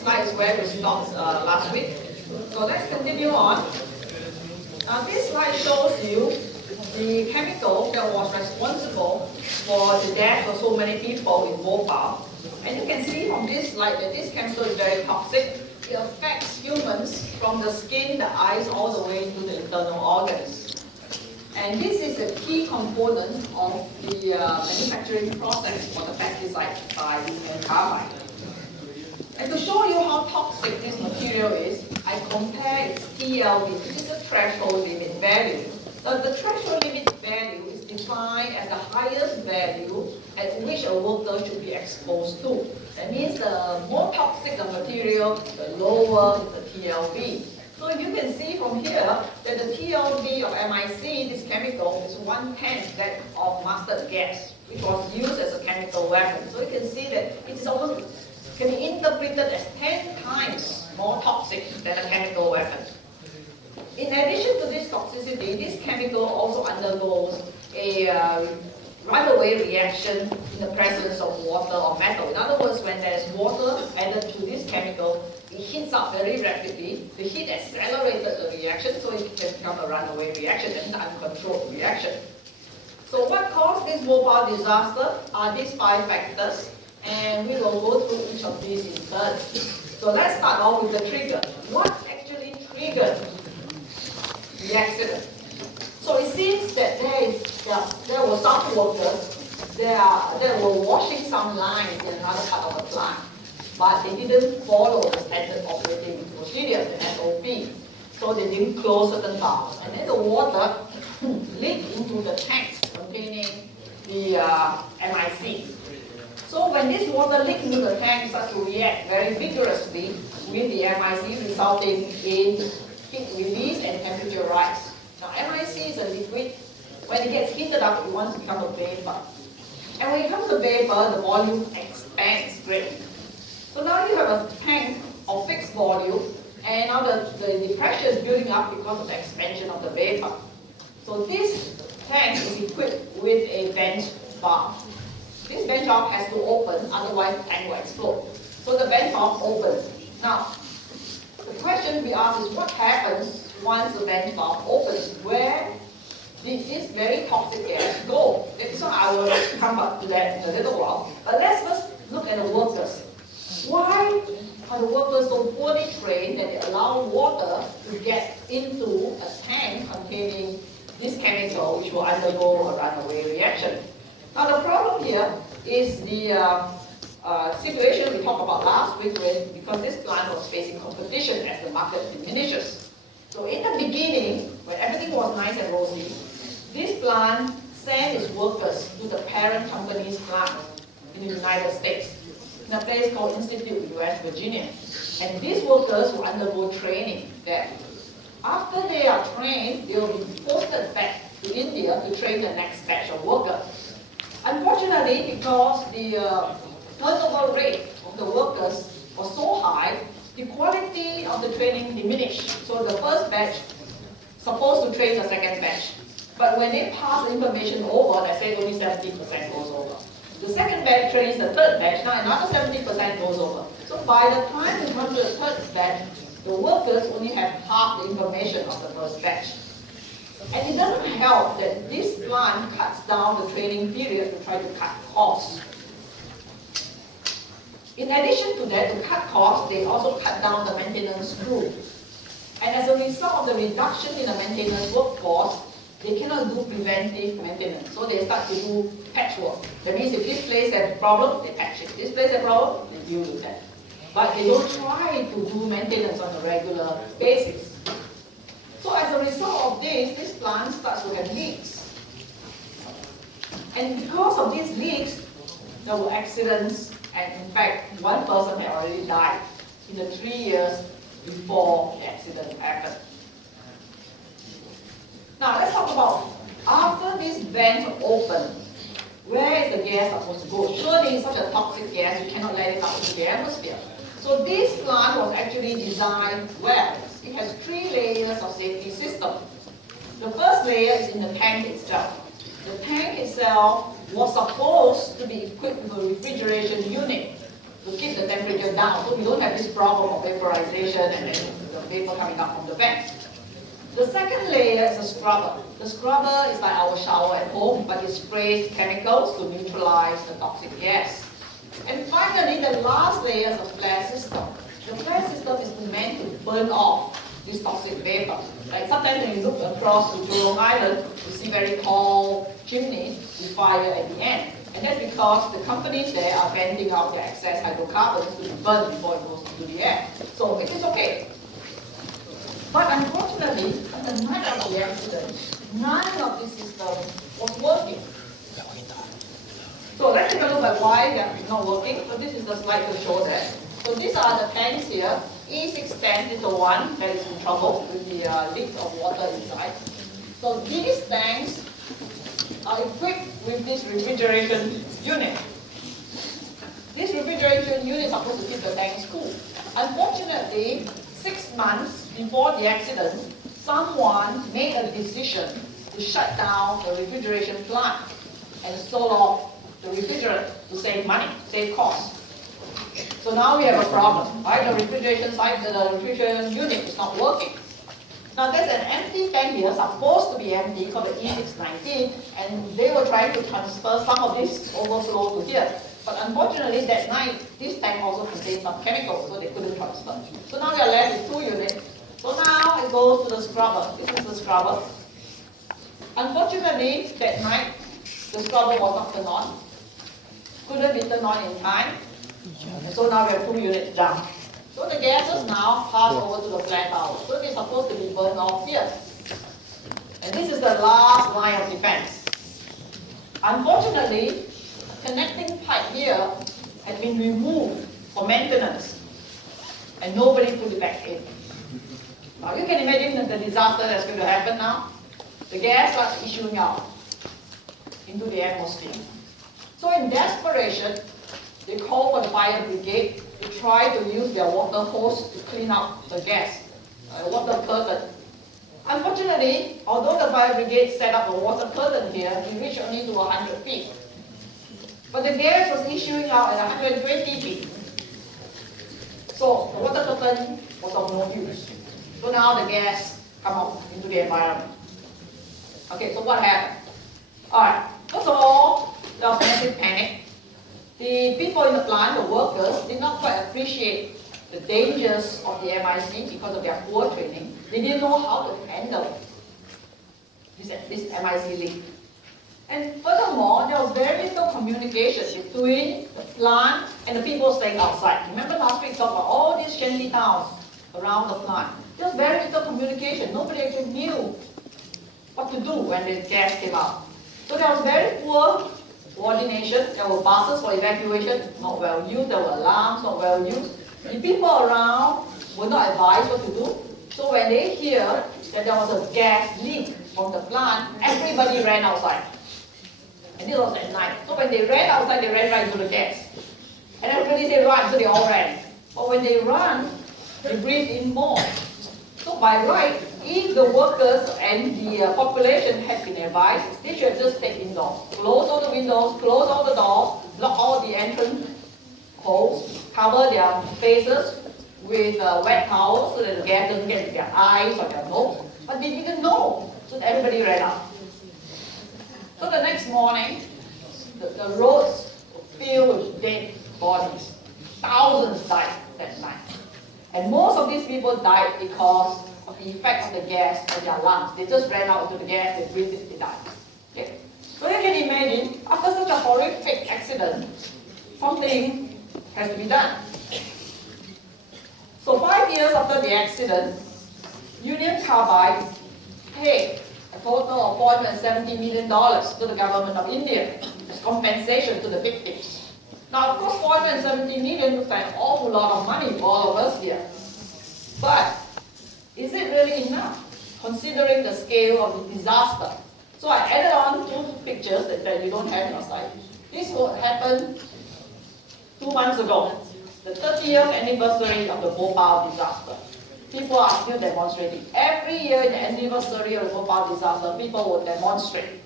this slide is where we stopped last week. So let's continue on. This slide shows you the chemical that was responsible for the death of so many people in Bhopal. And you can see from this slide that this chemical is very toxic. It affects humans from the skin, the eyes, all the way to the internal organs. And this is a key component of the manufacturing process for the pesticide, and carbide. And to show you how toxic this material is, I compare its TLV, which is the threshold limit value. Now, the threshold limit value is defined as the highest value at which a worker should be exposed to. That means the more toxic the material, the lower the TLV. So you can see from here that the TLV of MIC, this chemical, is 1/10 that of mustard gas, which was used as a chemical weapon. So you can see that it is almost can be interpreted as 10 times more toxic than a chemical weapon. In addition to this toxicity, this chemical also undergoes a runaway reaction in the presence of water or metal. In other words, when there is water added to this chemical, it heats up very rapidly. The heat accelerated the reaction, so it can become a runaway reaction, an uncontrolled reaction. So what caused this Bhopal disaster are these 5 factors, and we will go through each of these in turn. So let's start off with the trigger. What actually triggered the accident? So it seems that there were some workers that were washing some lines in another part of the plant, but they didn't follow the standard operating procedures, the SOP. So they didn't close certain valves, and then the water leaked into the tanks containing the MIC. So when this water leaks into the tank, it starts to react very vigorously with the MIC, resulting in heat release and temperature rise. Now, MIC is a liquid. When it gets heated up, it wants to become a vapor. And when it comes to vapor, the volume expands greatly. So now you have a tank of fixed volume, and now the pressure is building up because of the expansion of the vapor. So this tank is equipped with a vent valve. This vent valve has to open, otherwise the tank will explode. So the vent valve opens. Now, the question we ask is what happens once the vent valve opens? Where did this very toxic gas go? So I will come back to that in a little while. But let's first look at the workers. Why are the workers so poorly trained that they allow water to get into a tank containing this chemical, which will undergo a runaway reaction? Now the problem here is the situation we talked about last week because this plant was facing competition as the market diminishes. So in the beginning, when everything was nice and rosy, this plant sent its workers to the parent company's plant in the United States, in a place called Institute, West Virginia. And these workers will undergo training there. After they are trained, they will be posted back to India to train the next batch of workers. Unfortunately, because the turnover rate of the workers was so high, the quality of the training diminished. So the first batch supposed to train the second batch. But when they pass the information over, they say only 70% goes over. The second batch trains the third batch, now another 70% goes over. So by the time we come to the third batch, the workers only have half the information of the first batch. And it doesn't help that this plant cuts down the training period to try to cut costs. In addition to that, to cut costs, they also cut down the maintenance crew. And as a result of the reduction in the maintenance workforce, they cannot do preventive maintenance. So they start to do patchwork. That means if this place has a problem, they patch it. This place has a problem, they deal with that. But they don't try to do maintenance on a regular basis. So as a result of this plant starts to have leaks. And because of these leaks, there were accidents, and in fact, one person had already died in the 3 years before the accident happened. Now let's talk about, after these vents open, where is the gas supposed to go? Surely it's such a toxic gas, you cannot let it out into the atmosphere. So this plant was actually designed well. It has 3 layers of safety system. The first layer is in the tank itself. The tank itself was supposed to be equipped with a refrigeration unit. to keep the temperature down, so we don't have this problem of vaporization and then the vapor coming out from the vent. The second layer is a scrubber. The scrubber is like our shower at home, but it sprays chemicals to neutralize the toxic gas. And finally, the last layer is a flare system. The flare system is meant to burn off this toxic vapor. Like sometimes when you look across to Jurong Island, you see very tall chimneys with fire at the end. And that's because the companies there are venting out their excess hydrocarbons to be burned before it goes into the air. So it is okay. But unfortunately, on the night of the accident, none of this system was working. So let's take a look at why they're not working. So this is the slide to show that. So these are the tanks here. E6 tank is the one that is in trouble with the leak of water inside. So these tanks are equipped with this refrigeration unit. This refrigeration unit is supposed to keep the tanks cool. Unfortunately, 6 months before the accident, someone made a decision to shut down the refrigeration plant and sold off the refrigerant to save money, save costs. So now we have a problem, right? The refrigeration side, the refrigeration unit is not working. Now there's an empty tank here, supposed to be empty, called the E619, and they were trying to transfer some of this overflow to here. But unfortunately that night, this tank also contained some chemicals, so they couldn't transfer. So now we are left with 2 units. So now it goes to the scrubber. This is the scrubber. Unfortunately, that night, the scrubber was not turned on. Couldn't be turned on in time. And so now we have 2 units down. So the gases now pass over to the flat tower. So they're supposed to be burned off here. And this is the last line of defense. Unfortunately, connecting pipe here had been removed for maintenance. And nobody put it back in. Now you can imagine the disaster that's going to happen now. The gas starts issuing out into the atmosphere. So in desperation, they call for the fire brigade to try to use their water hose to clean up the gas, water curtain. Unfortunately, although the fire brigade set up a water curtain here, it reached only to 100 feet. But the gas was issuing out at 120 feet. So the water curtain was of no use. So now the gas come out into the environment. Okay, so what happened? Alright, first of all, there was massive panic. The people in the plant, the workers, did not quite appreciate the dangers of the MIC because of their poor training. They didn't know how to handle this MIC leak. And furthermore, there was very little communication between the plant and the people staying outside. Remember last week we talked about all these shanty towns around the plant. There was very little communication. Nobody actually knew what to do when the gas came out. So there was very poor coordination. There were buses for evacuation, not well used. There were alarms, not well used. The people around were not advised what to do. So when they hear that there was a gas leak from the plant, everybody ran outside. And this was at night. So when they ran outside, they ran right into the gas. And everybody said run, so they all ran. But when they run, they breathe in more. So by right, if the workers and the population had been advised, they should just stay indoors. Close all the windows, close all the doors, block all the entrance holes, cover their faces with wet towels so that the gas doesn't get into their eyes or their nose. But they didn't know, so everybody ran out. So the next morning, the roads were filled with dead bodies. Thousands died that night. And most of these people died because of the effect of the gas on their lungs. They just ran out into the gas, they breathed it, they died. Okay. So you can imagine, after such a horrific accident, something has to be done. So 5 years after the accident, Union Carbide paid a total of $470 million to the government of India as compensation to the victims. Now, of course, $470 million looks like an awful lot of money for all of us here. But is it really enough, considering the scale of the disaster? So I added on 2 pictures that you don't have in your slide. This happened 2 months ago, the 30th anniversary of the Bhopal disaster. People are still demonstrating. Every year in the anniversary of the Bhopal disaster, people will demonstrate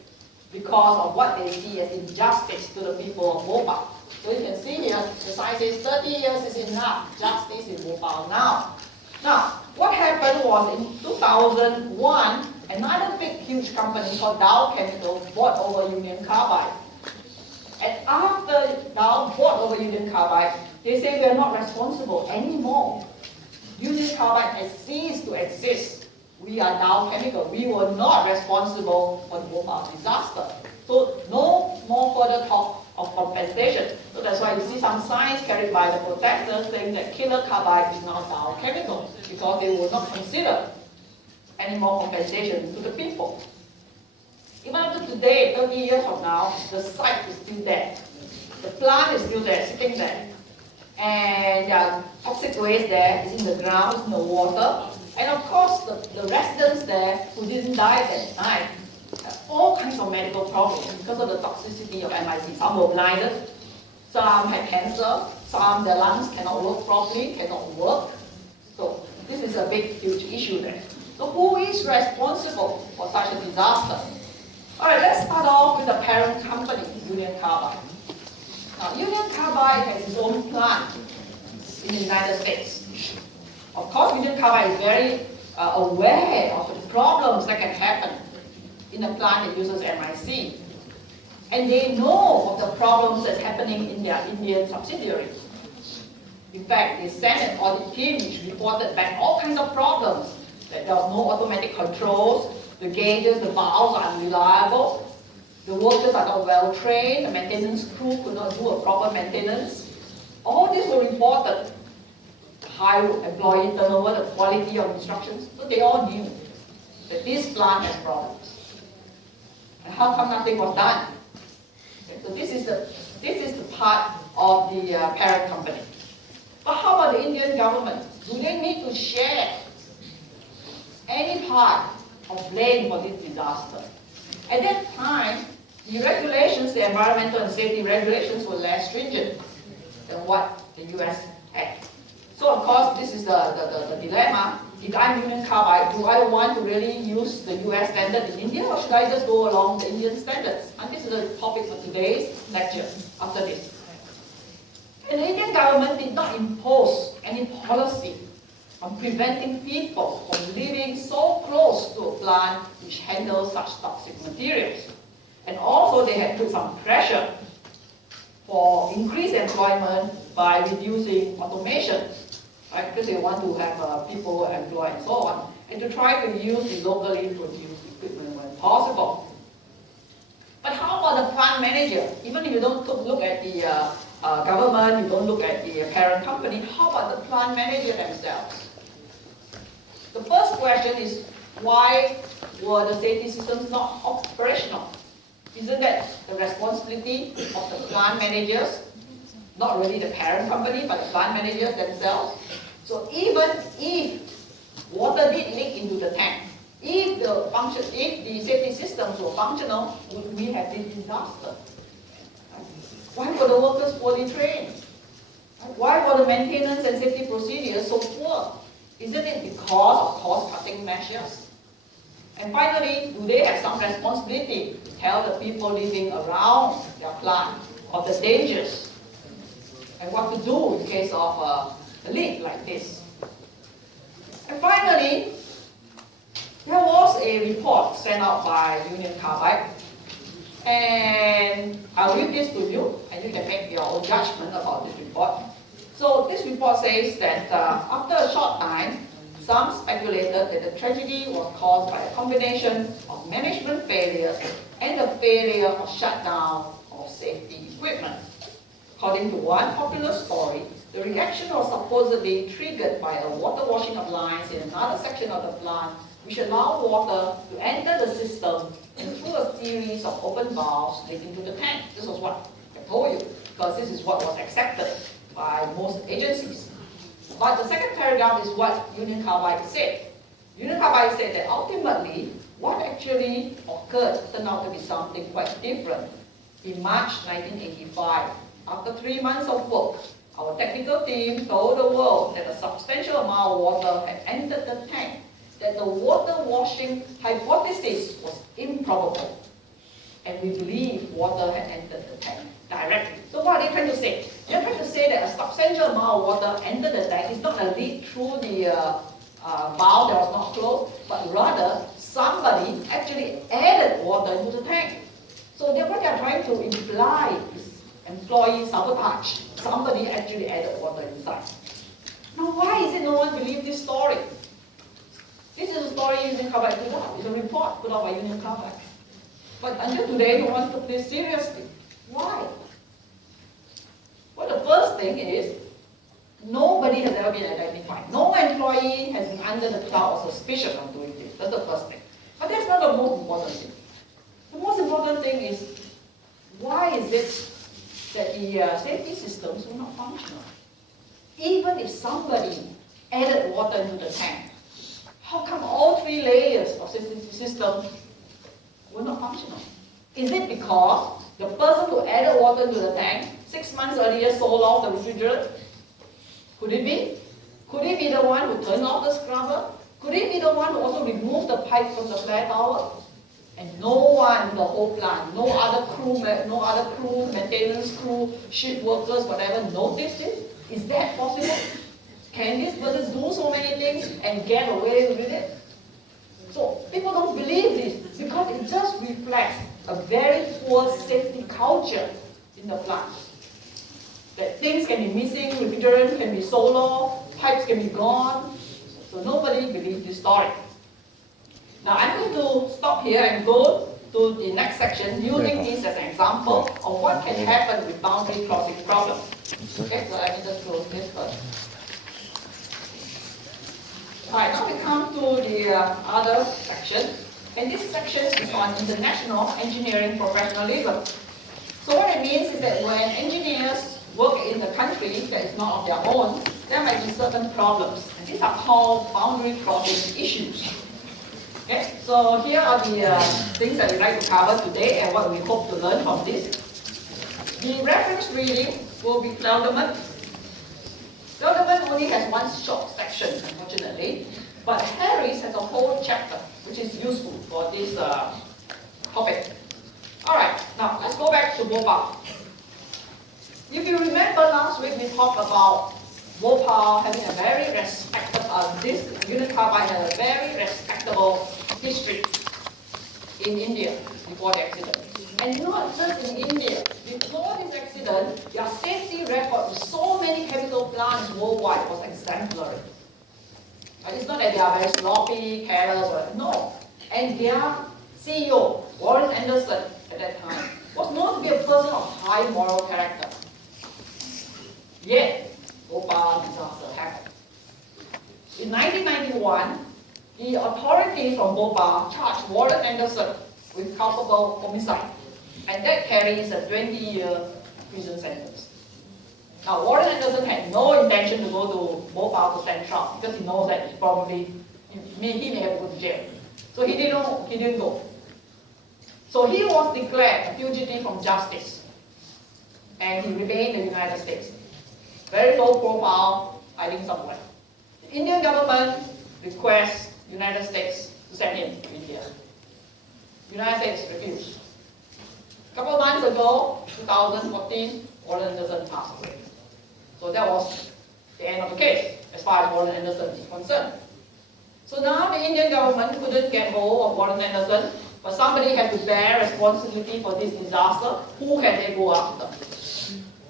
because of what they see as injustice to the people of Bhopal. So you can see here, the science says 30 years is enough, justice is mobile now. Now, what happened was in 2001, another big, huge company called Dow Chemical bought over Union Carbide. And after Dow bought over Union Carbide, they say we are not responsible anymore. Union Carbide has ceased to exist. We are Dow Chemical. We were not responsible for the Bhopal disaster. So no more further talk of compensation. So that's why you see some signs carried by the protesters saying that Killer Carbide is now Dow Chemical, because they will not consider any more compensation to the people. Even up to today, 30 years from now, the site is still there. The plant is still there, sitting there. And there are toxic waste there, it's in the ground, it's in the water. And of course, the residents there who didn't die that night have all kinds of medical problems because of the toxicity of MIC. Some were blinded, some had cancer, some their lungs cannot work properly, cannot work. So this is a big, huge issue there. So who is responsible for such a disaster? Alright, let's start off with the parent company, Union Carbide. Now, Union Carbide has its own plant in the United States. Of course, Union Carbide is very aware of the problems that can happen in a plant that uses MIC. And they know of the problems that's happening in their Indian subsidiary. In fact, they sent an audit team which reported back all kinds of problems, that there was no automatic controls, the gauges, the valves are unreliable, the workers are not well trained, the maintenance crew could not do a proper maintenance. All these were reported. High employee turnover, the quality of instructions, so they all knew that this plant has problems. And how come nothing was done? Okay, so this is the part of the parent company. But how about the Indian government? Do they need to share any part of blame for this disaster? At that time, the regulations, the environmental and safety regulations were less stringent than what the US had. So of course, this is the dilemma. If I'm Union Carbide, do I want to really use the US standard in India, or should I just go along the Indian standards? And this is the topic for today's lecture, after this. And the Indian government did not impose any policy on preventing people from living so close to a plant which handles such toxic materials. And also they had put some pressure for increased employment by reducing automation, right? Because they want to have people employed and so on, and to try to use the locally produced equipment when possible. But how about the plant manager? Even if you don't look at the government, you don't look at the parent company, how about the plant manager themselves? The first question is, why were the safety systems not operational? Isn't that the responsibility of the plant managers? Not really the parent company, but the plant managers themselves. So even if water did leak into the tank, if the safety systems were functional, would we have this disaster? Why were the workers poorly trained? Why were the maintenance and safety procedures so poor? Isn't it because of cost-cutting measures? And finally, do they have some responsibility to tell the people living around their plant of the dangers and what to do in case of a leak like this? And finally, there was a report sent out by Union Carbide, and I'll read this to you, and you can make your own judgment about this report. So this report says that after a short time, some speculated that the tragedy was caused by a combination of management failures and the failure of shutdown of safety equipment. According to one popular story, the reaction was supposedly triggered by a water washing of lines in another section of the plant, which allowed water to enter the system and through a series of open valves leading to the tank. This was what I told you, because this is what was accepted by most agencies. But the second paragraph is what Union Carbide said. Union Carbide said that ultimately, what actually occurred turned out to be something quite different. In March 1985, after 3 months of work, our technical team told the world that a substantial amount of water had entered the tank, that the water washing hypothesis was improbable, and we believe water had entered the tank. directly. So what are they trying to say? They're trying to say that a substantial amount of water entered the tank. It's not a leak through the valve that was not closed, but rather somebody actually added water into the tank. So what they're trying to imply is employee sabotage. Somebody actually added water inside. Now why is it no one believes this story? This is a story Union Carbide put out. It's a report put out by Union Carbide. But until today, no one took this seriously. Why? Well, the first thing is, nobody has ever been identified. No employee has been under the cloud of suspicion of doing this. That's the first thing. But that's not the most important thing. The most important thing is, why is it that the safety systems were not functional? Even if somebody added water into the tank, how come all three layers of safety system were not functional? Is it because the person who added water into the tank 6 months earlier sold off the refrigerant? Could it be? Could it be the one who turned off the scrubber? Could it be the one who also removed the pipe from the flare tower? And no one in the whole plant, no other crew, maintenance crew, shift workers, whatever, noticed it? Is that possible? Can this person do so many things and get away with it? So people don't believe this because it just reflects a very poor safety culture in the plant. That things can be missing, refrigerant can be sold off, pipes can be gone. So nobody believes this story. Now I'm going to stop here and go to the next section using this as an example of what can happen with boundary crossing problems. Okay, so let me just close this first. Alright, now we come to the other section, and this section is on international engineering professionalism. So what it means is that when engineers work in a country that is not of their own, there might be certain problems, and these are called boundary crossing issues. Okay, so here are the things that we'd like to cover today and what we hope to learn from this. The reference reading will be Clouderman. Clouderman only has one short section, unfortunately, but Harris has a whole chapter, which is useful for this topic. Alright, now let's go back to Bhopal. If you remember last week, we talked about Bhopal having a very respectable, this Union Carbide had a very respectable history in India before the accident. And not just in India. Before this accident, their safety record with so many chemical plants worldwide was exemplary. And it's not that they are very sloppy, careless, or no. And their CEO, Warren Anderson, at that time, was known to be a person of high moral character. Yet, Bhopal disaster happened. In 1991, the authorities from Bhopal charged Warren Anderson with culpable homicide, and that carries a 20-year prison sentence. Now, Warren Anderson had no intention to go to Bhopal to stand trial because he knows that he may have to go to jail. So he didn't go. So he was declared a fugitive from justice, and he remained in the United States. Very low profile, hiding somewhere. The Indian government requests the United States to send him to India. The United States refused. A couple of months ago, 2014, Warren Anderson passed away. So that was the end of the case, as far as Warren Anderson is concerned. So now the Indian government couldn't get hold of Warren Anderson, but somebody had to bear responsibility for this disaster. Who can they go after?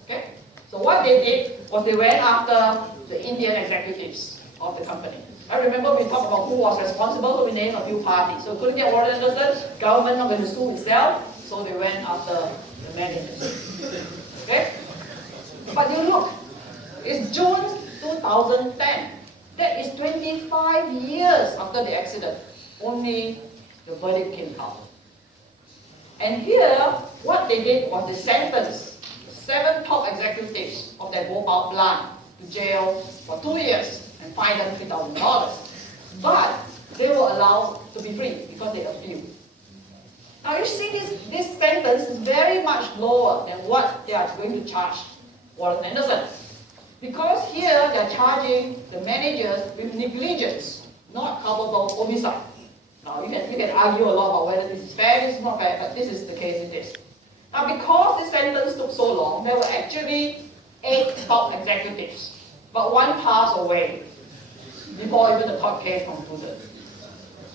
Okay? So what they did was they went after the Indian executives of the company. I remember we talked about who was responsible, so we named a few parties. So couldn't get Warren Anderson, government not going to sue itself, so they went after the managers. Okay? But you look, it's June 2010. That is 25 years after the accident. Only the verdict came out. And here, what they did was they sentenced 7 top executives of that Bhopal plant to jail for 2 years and fined them $3,000. But they were allowed to be free because they appealed. Now you see this sentence is very much lower than what they are going to charge Warren Anderson. Because here they are charging the managers with negligence, not culpable homicide. Now you can argue a lot about whether this is fair, this is not fair, but this is the case it is. Now, because this sentence took so long, there were actually 8 top executives, but one passed away before even the court case concluded.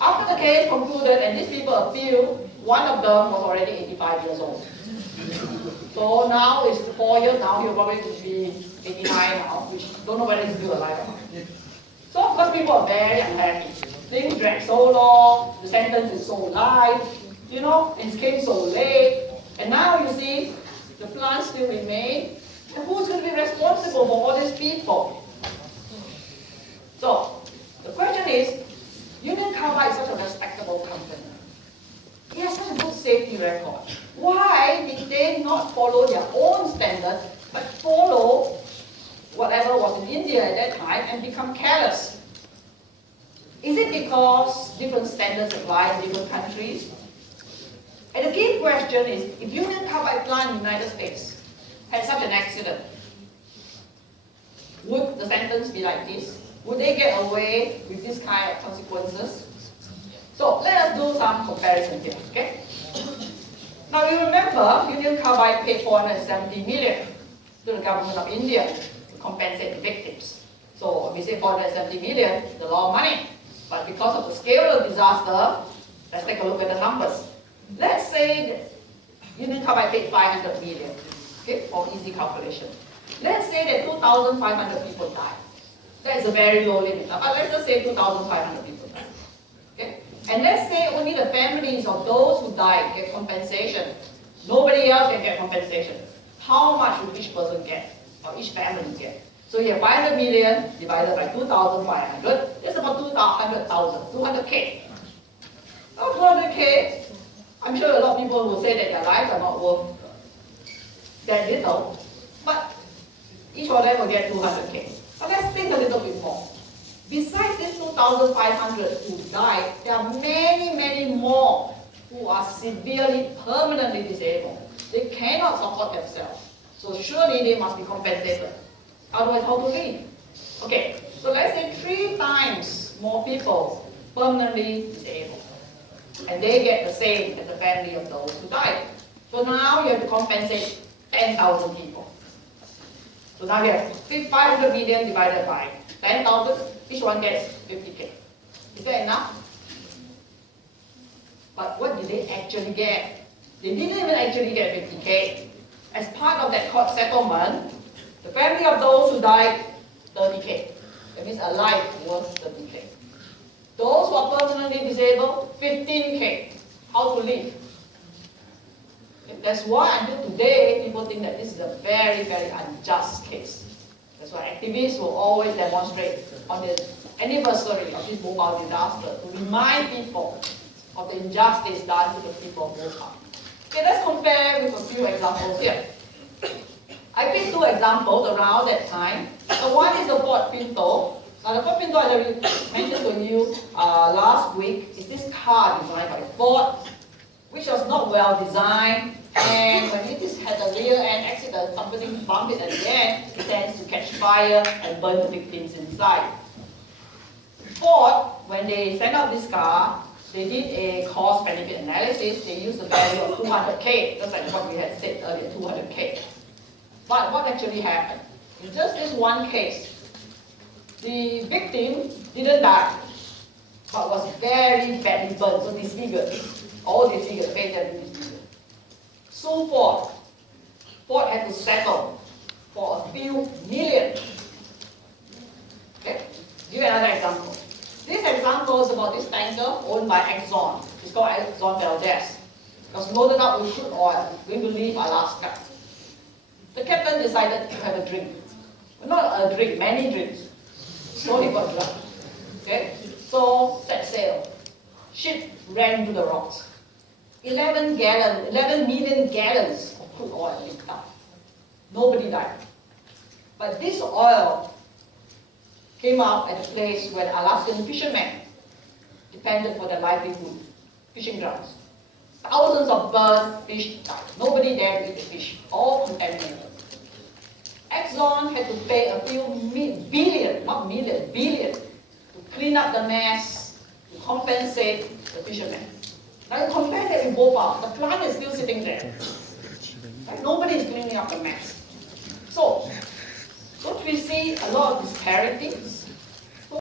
After the case concluded and these people appealed, one of them was already 85 years old. So now it's 4 years now, he'll probably be 89 now, which don't know whether he's still alive or not. So of course people are very unhappy. Things drag so long, the sentence is so light, it came so late, and now you see, the plant still remain, and who's going to be responsible for all these people? So, the question is, Union Carbide is such a respectable company. It has such a good safety record. Why did they not follow their own standards, but follow whatever was in India at that time and become careless? Is it because different standards apply in different countries? And the key question is, if Union Carbide plant in the United States had such an accident, would the sentence be like this? Would they get away with this kind of consequences? So let us do some comparison here, okay? Now you remember, Union Carbide paid 470 million to the government of India to compensate the victims. So if we say 470 million, it's a lot of money. But because of the scale of the disaster, let's take a look at the numbers. Let's say that Union Carbide paid 500 million, okay, for easy calculation. Let's say that 2,500 people died. That is a very low limit, but let's just say 2,500 people died. Okay? And let's say only the families of those who died get compensation. Nobody else can get compensation. How much would each person get, or each family get? So you have 500 million divided by 2,500, that's about 200,000, 200K. Now 200K, I'm sure a lot of people will say that their lives are not worth that little, but each of them will get 200K. But let's think a little bit more. Besides these 2,500 who died, there are many, many more who are severely, permanently disabled. They cannot support themselves. So surely they must be compensated. Otherwise, how to live? Okay, so let's say 3 times more people permanently disabled. And they get the same as the family of those who died. So now you have to compensate 10,000 people. So now you have 500 million divided by 10,000, each one gets 50K. Is that enough? But what did they actually get? They didn't even actually get 50K. As part of that court settlement, the family of those who died, 30K. That means a life worth 30K. Those who are permanently disabled, 15K. How to live? That's why until today, people think that this is a very, very unjust case. That's why activists will always demonstrate on the anniversary of this mobile disaster to remind people of the injustice done to the people who harmed. Okay, let's compare with a few examples here. I picked 2 examples around that time. So one is the Ford Pinto. Now the Ford Pinto, as I mentioned to you last week, is this car designed by Ford, which was not well designed, and when it had a rear end accident, somebody bumped it at the end, it tends to catch fire and burn the victims inside. Ford, when they sent out this car, they did a cost-benefit analysis. They used a value of 200K, just like what we had said earlier, 200K. But what actually happened? In just this one case, the victim didn't die, but was very badly burned, so disfigured. All disfigured, face had been disfigured. So Ford had to settle for a few million. Okay, give you another example. This example is about this tanker owned by Exxon. It's called Exxon Valdez. It was loaded up with crude oil. We will leave Alaska. The captain decided to have a drink. Well, not a drink, many drinks. Slowly got drunk. Okay? So, set sail. Ship ran into the rocks. 11 million gallons of crude oil leaked out. Nobody died. But this oil came out at a place where the Alaskan fishermen depended for their livelihood, fishing grounds. Thousands of birds, fish died. Nobody dared to eat the fish, all contaminated. Exxon had to pay a few billion, not million, billion, to clean up the mess, to compensate the fishermen. Now you compare that with Bhopal, the plant is still sitting there. Right? Nobody is cleaning up the mess. So, don't we see a lot of disparity